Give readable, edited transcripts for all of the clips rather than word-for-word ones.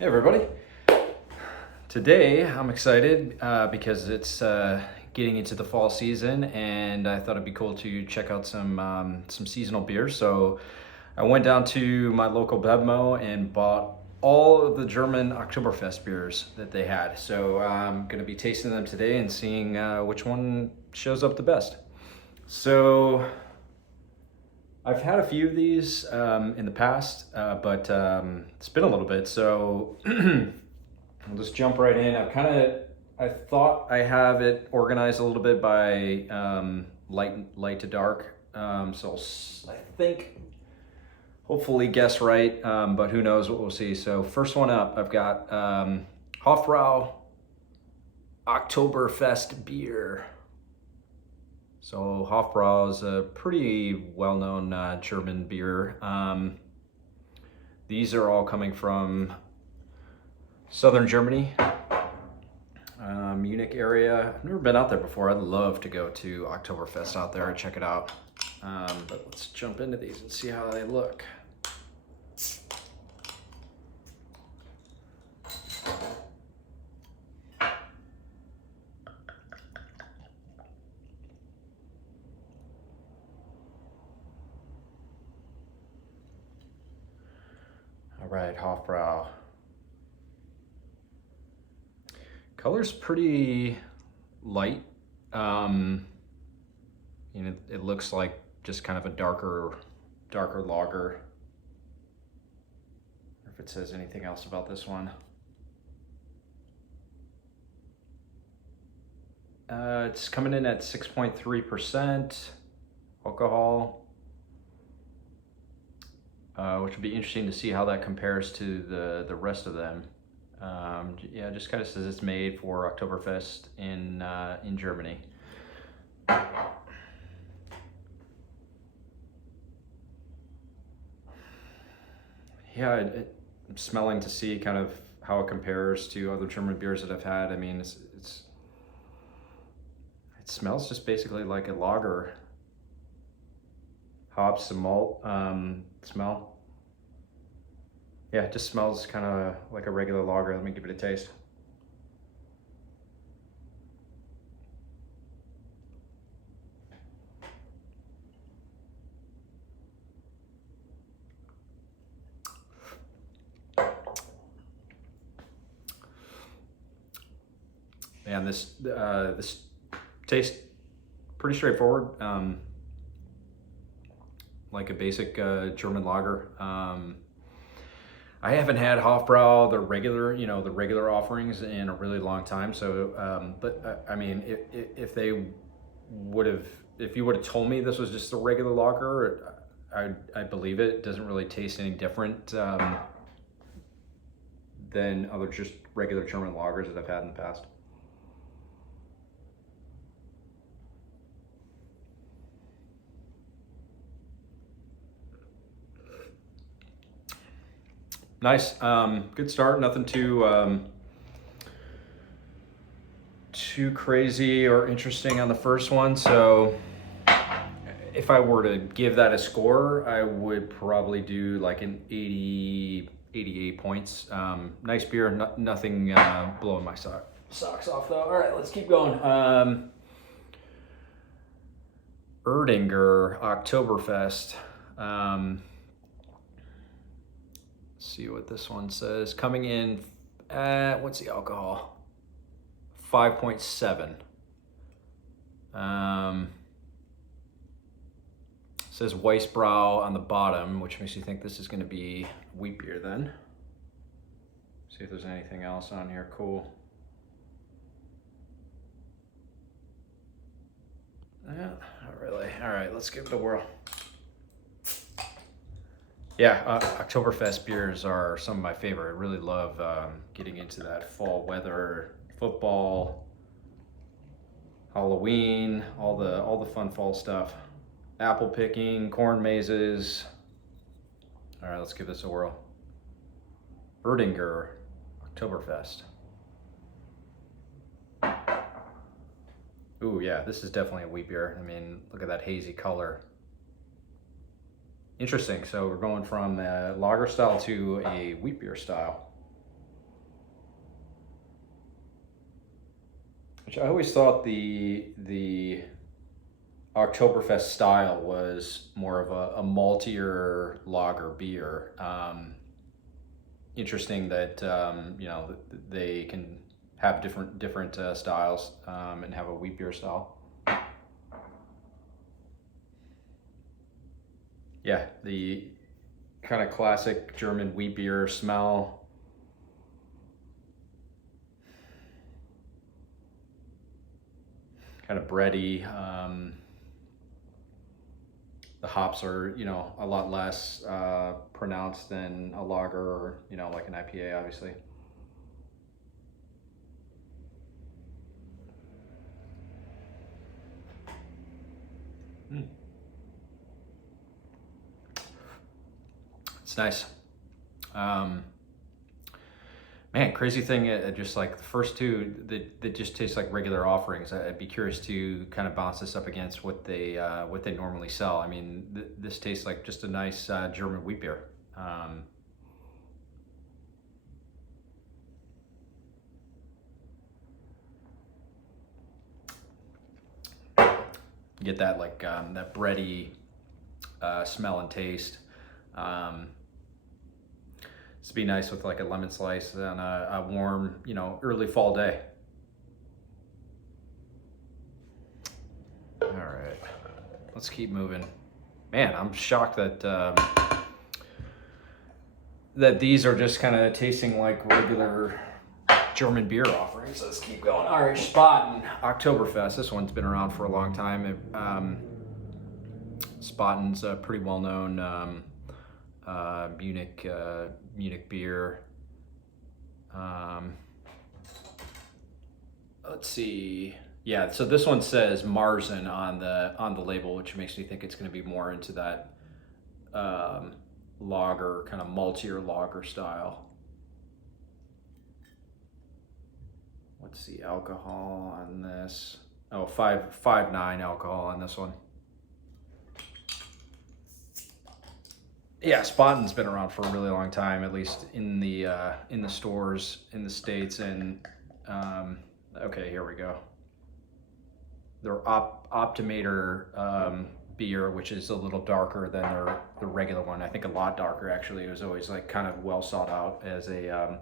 Hey everybody. Today I'm excited because it's getting into the fall season, and I thought it'd be cool to check out some seasonal beers. So I went down to my local BevMo and bought all of the German Oktoberfest beers that they had. So I'm going to be tasting them today and seeing which one shows up the best. So I've had a few of these in the past, but it's been a little bit. So I'll just jump right in. I thought I have it organized a little bit by light to dark. I think hopefully guess right, but who knows what we'll see. So first one up, I've got Hofbrau Oktoberfest beer. So Hofbrau is a pretty well-known German beer. These are all coming from southern Germany, Munich area. I've never been out there before. I'd love to go to Oktoberfest out there and check it out. But let's jump into these and see how they look. All right, Hofbrau. Color's pretty light. It looks like just kind of a darker lager. If it says anything else about this one. It's coming in at 6.3% alcohol, which would be interesting to see how that compares to the rest of them. Yeah, it just kind of says it's made for Oktoberfest in Germany. Yeah, I'm smelling to see kind of how it compares to other German beers that I've had. I mean, it smells just basically like a lager. Hops and malt smell. Yeah, it just smells kind of like a regular lager. Let me give it a taste. And this tastes pretty straightforward, like a basic German lager. I haven't had Hofbrau, the regular offerings, in a really long time. So, I mean, if you would have told me this was just a regular lager, I believe it. It doesn't really taste any different than other just regular German lagers that I've had in the past. Nice, good start. Nothing too crazy or interesting on the first one. So if I were to give that a score, I would probably do like an 80, 88 points. Nice beer, nothing blowing my socks off though. All right, let's keep going. Erdinger Oktoberfest. See what this one says. Coming in at, what's the alcohol? 5.7. Says Weißbrau on the bottom, which makes you think this is going to be wheat beer then. See if there's anything else on here cool. Yeah, not really. All right, let's give it a whirl. Yeah, Oktoberfest beers are some of my favorite. I really love getting into that fall weather, football, Halloween, all the fun fall stuff. Apple picking, corn mazes. All right, let's give this a whirl. Erdinger Oktoberfest. Ooh, yeah, this is definitely a wheat beer. I mean, look at that hazy color. Interesting. So we're going from a lager style to a wheat beer style. which I always thought the Oktoberfest style was more of a maltier lager beer. Interesting that you know, they can have different styles and have a wheat beer style. Yeah, the kind of classic German wheat beer smell. Kind of bready. The hops are, you know, a lot less pronounced than a lager or, you know, like an IPA, obviously. It's nice. Man, crazy thing, just like the first two that just taste like regular offerings. I'd be curious to kind of bounce this up against what they normally sell. I mean, this tastes like just a nice German wheat beer. Get that like that bready smell and taste. This would be nice with like a lemon slice on a warm, you know, early fall day. All right, let's keep moving. Man, I'm shocked that that these are just kind of tasting like regular German beer offerings. Let's keep going. All right, Spaten Oktoberfest. This one's been around for a long time. Spaten's a pretty well-known Munich beer. Let's see. Yeah, so this one says Marzen on the label, which makes me think it's going to be more into that lager, kind of maltier lager style. What's the alcohol on this? Oh, 5.9 alcohol on this one. Yeah, Spaten's been around for a really long time, at least in the stores in the States. And okay, here we go. Their Optimator beer, which is a little darker than the regular one. I think a lot darker actually. It was always like kind of well sought out as a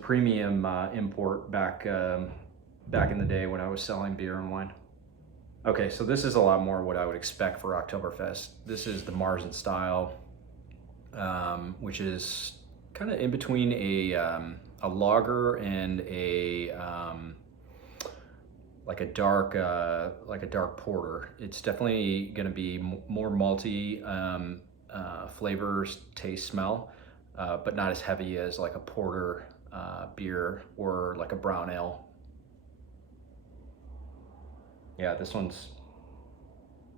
premium import back in the day when I was selling beer and wine. Okay, so this is a lot more what I would expect for Oktoberfest. This is the Marzen style, which is kind of in between a lager and a like a dark porter. It's definitely going to be more malty flavors, taste, smell, but not as heavy as like a porter beer or like a brown ale. Yeah, this one's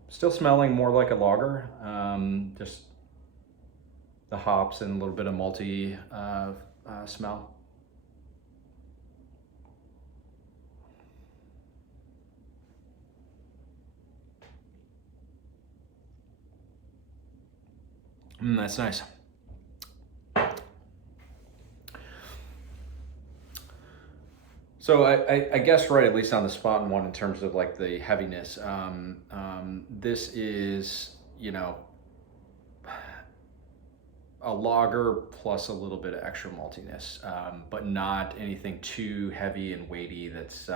still smelling more like a lager, just the hops and a little bit of malty smell. That's nice. So I guess right, at least on the Spaten one, in terms of like the heaviness, this is, you know, a lager plus a little bit of extra maltiness, but not anything too heavy and weighty that's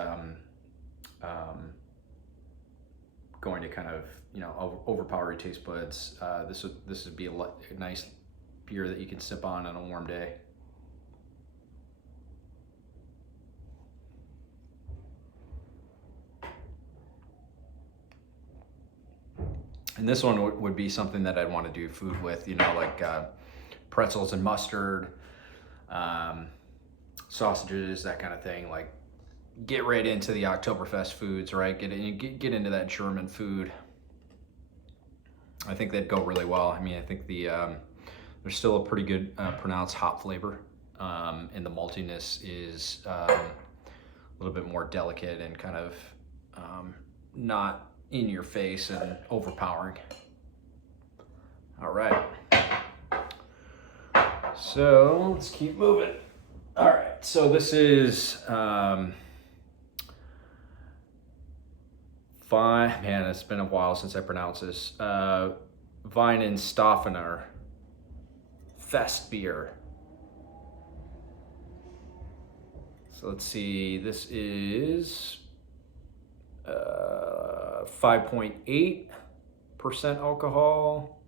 going to kind of, you know, overpower your taste buds. This would be a nice beer that you can sip on a warm day. And this one would be something that I'd want to do food with, you know, like pretzels and mustard, sausages, that kind of thing. Like, get right into the Oktoberfest foods, right? Get into that German food. I think they'd go really well. I mean, I think there's still a pretty good pronounced hop flavor, and the maltiness is a little bit more delicate and kind of not in your face and overpowering. All right. So let's keep moving. All right. So this is Man, it's been a while since I pronounced this. Weihenstephaner Festbier. So let's see, this is 5.8% alcohol.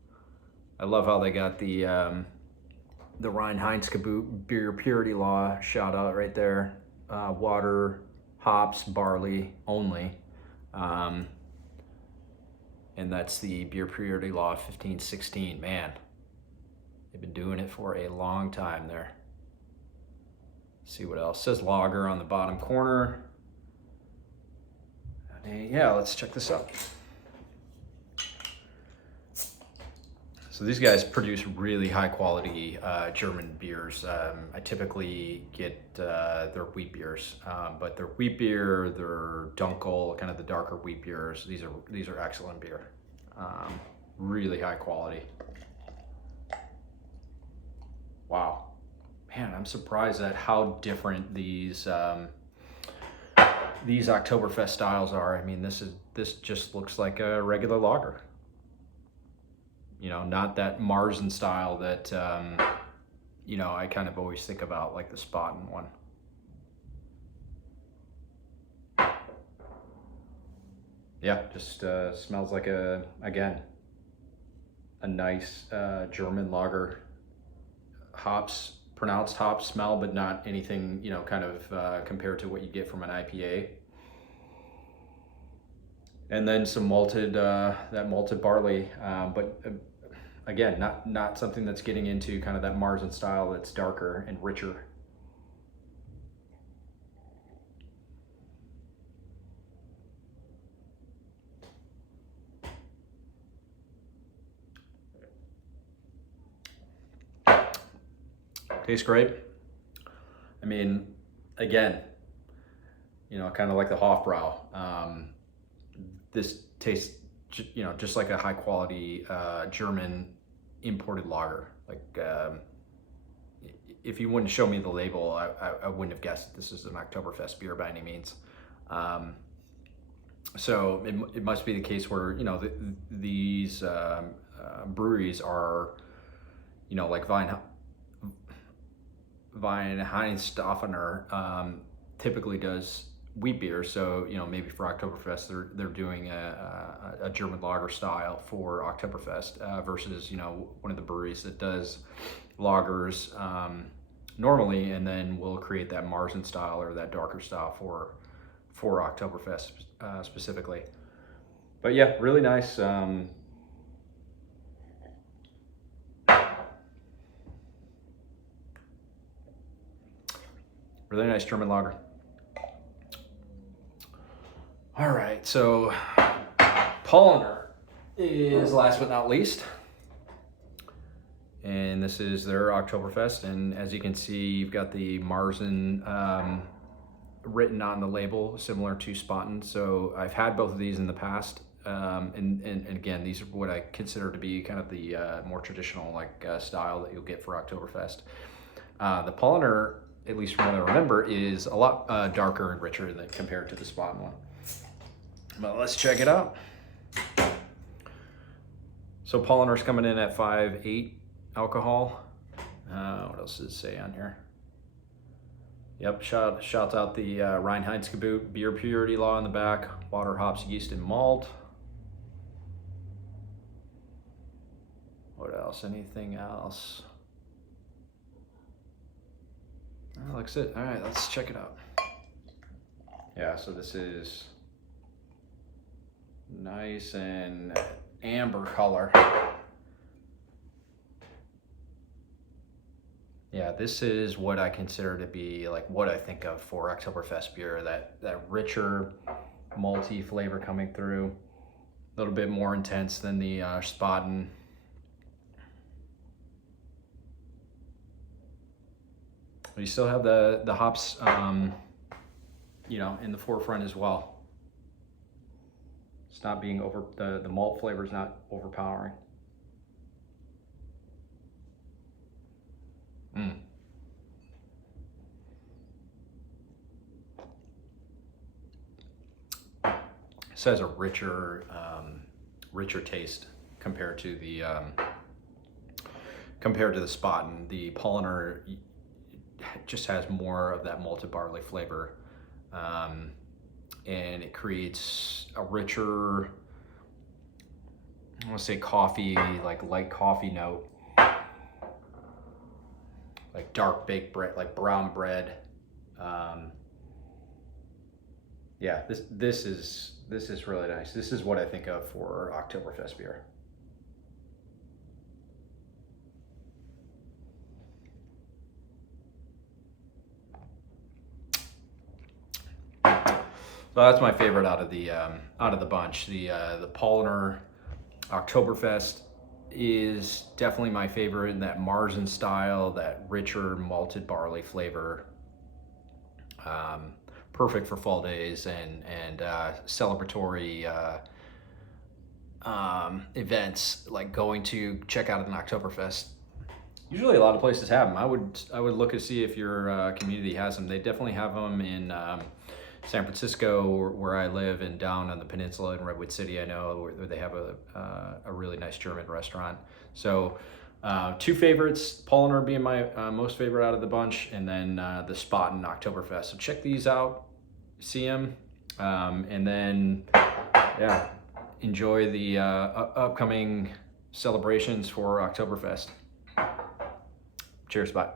I love how they got the Reinheitsgebot beer purity law shout out right there. Water, hops, barley only. And that's the beer purity law 1516. Man, they've been doing it for a long time there. Let's see what else. It says lager on the bottom corner. Yeah, let's check this out. So these guys produce really high quality German beers. I typically get their wheat beers, but their wheat beer, their Dunkel, kind of the darker wheat beers, these are excellent beer. Really high quality. Wow, man, I'm surprised at how different these Oktoberfest styles are. I mean, this just looks like a regular lager. You know, not that Marzen style that, you know, I kind of always think about, like the Spaten one. Yeah, just smells like again, a nice German lager. Hops, pronounced hop smell, but not anything, you know, kind of compared to what you get from an IPA. And then some malted, that malted barley, but again, not something that's getting into kind of that Marzen style that's darker and richer. Tastes great. I mean, again, you know, kind of like the Hofbrau. This tastes, you know, just like a high quality German imported lager. Like, if you wouldn't show me the label, I wouldn't have guessed this is an Oktoberfest beer by any means. So it must be the case where, you know, these breweries are, you know, like Weihenstephaner typically does wheat beer, so you know, maybe for Oktoberfest they're doing a German lager style for Oktoberfest versus, you know, one of the breweries that does lagers normally, and then will create that Marzen style or that darker style for Oktoberfest specifically. But yeah, really nice. Really nice German lager. All right, so Paulaner is last but not least. And this is their Oktoberfest. And as you can see, you've got the Marzen written on the label, similar to Spaten. So I've had both of these in the past. And again, these are what I consider to be kind of the more traditional style that you'll get for Oktoberfest. The Paulaner, at least from what I remember, is a lot darker and richer than compared to the Spaten one. But let's check it out. So Paulaner's coming in at 5.8 alcohol. What else does it say on here? Yep, shouts out the Reinheitsgebot beer purity law in the back. Water, hops, yeast, and malt. What else? Anything else? That looks it. All right, let's check it out. Yeah, so this is nice and amber color. Yeah, this is what I consider to be like what I think of for Oktoberfest beer, that richer malty flavor coming through, a little bit more intense than the Spaten. You still have the hops, you know, in the forefront as well. It's not being the malt flavor is not overpowering. This has a richer taste compared to the Spaten. The Paulaner just has more of that malted barley flavor, and it creates a richer, I want to say coffee, like light coffee note, like dark baked bread, like brown bread. Yeah, this is really nice. This is what I think of for Oktoberfest beer. So that's my favorite out of the bunch. The Paulaner Oktoberfest is definitely my favorite in that Marzen style, that richer malted barley flavor. Perfect for fall days and celebratory events, like going to check out an Oktoberfest. Usually a lot of places have them. I would look to see if your community has them. They definitely have them in San Francisco, where I live, and down on the peninsula in Redwood City, I know, where they have a really nice German restaurant. So two favorites, Paulaner being my most favorite out of the bunch, and then the Spaten Oktoberfest. So check these out, see them, and then, yeah, enjoy the upcoming celebrations for Oktoberfest. Cheers, bye.